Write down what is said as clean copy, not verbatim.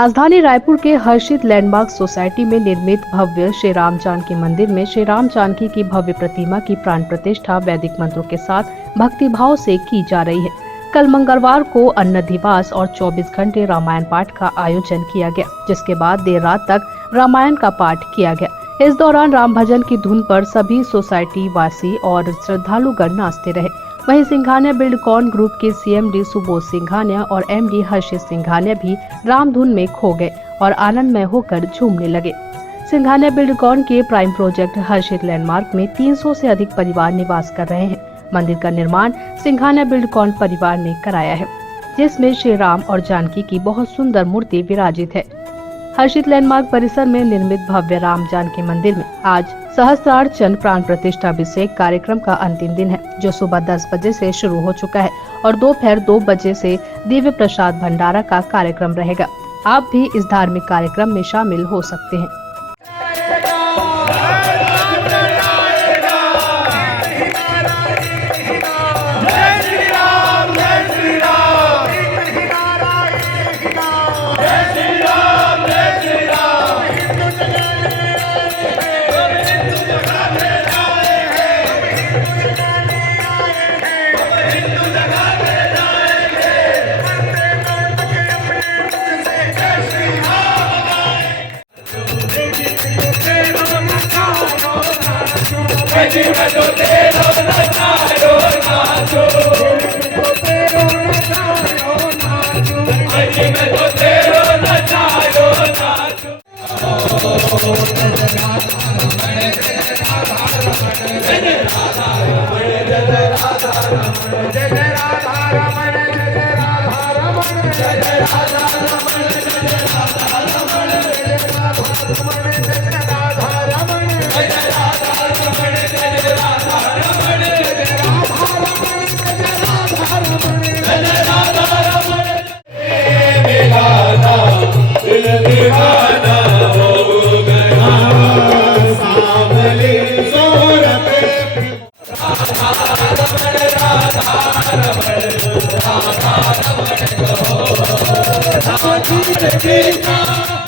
राजधानी रायपुर के हर्षित landmark society में निर्मित भव्य श्री राम जानकी मंदिर में श्री राम जानकी की भव्य प्रतिमा की प्राण प्रतिष्ठा वैदिक मंत्रों के साथ भक्तिभाव से की जा रही है। कल मंगलवार को अन्न दिवस और 24 घंटे रामायण पाठ का आयोजन किया गया, जिसके बाद देर रात तक रामायण का पाठ किया गया। इस दौरान राम भजन की धुन पर सभी सोसाइटी वासी और श्रद्धालुगण नाचते रहे। वहीं सिंघानिया बिल्डकॉन ग्रुप के सीएमडी सुबोध सिंघानिया और एमडी हर्षित सिंघानिया भी राम धुन में खो गए और आनंदमय होकर झूमने लगे। सिंघानिया बिल्डकॉन के प्राइम प्रोजेक्ट हर्षित लैंडमार्क में 300 से अधिक परिवार निवास कर रहे हैं। मंदिर का निर्माण सिंघानिया बिल्डकॉन परिवार ने कराया है, जिसमें श्री राम और जानकी की बहुत सुंदर मूर्ति विराजित है। हर्षित लैंडमार्क परिसर में निर्मित भव्य राम जानकी मंदिर में आज सहस्त्रार्चन प्राण प्रतिष्ठा अभिषेक कार्यक्रम का अंतिम दिन है, जो सुबह 10 बजे से शुरू हो चुका है और दोपहर 2 बजे से दिव्य प्रसाद भंडारा का कार्यक्रम रहेगा। आप भी इस धार्मिक कार्यक्रम में शामिल हो सकते हैं। Radha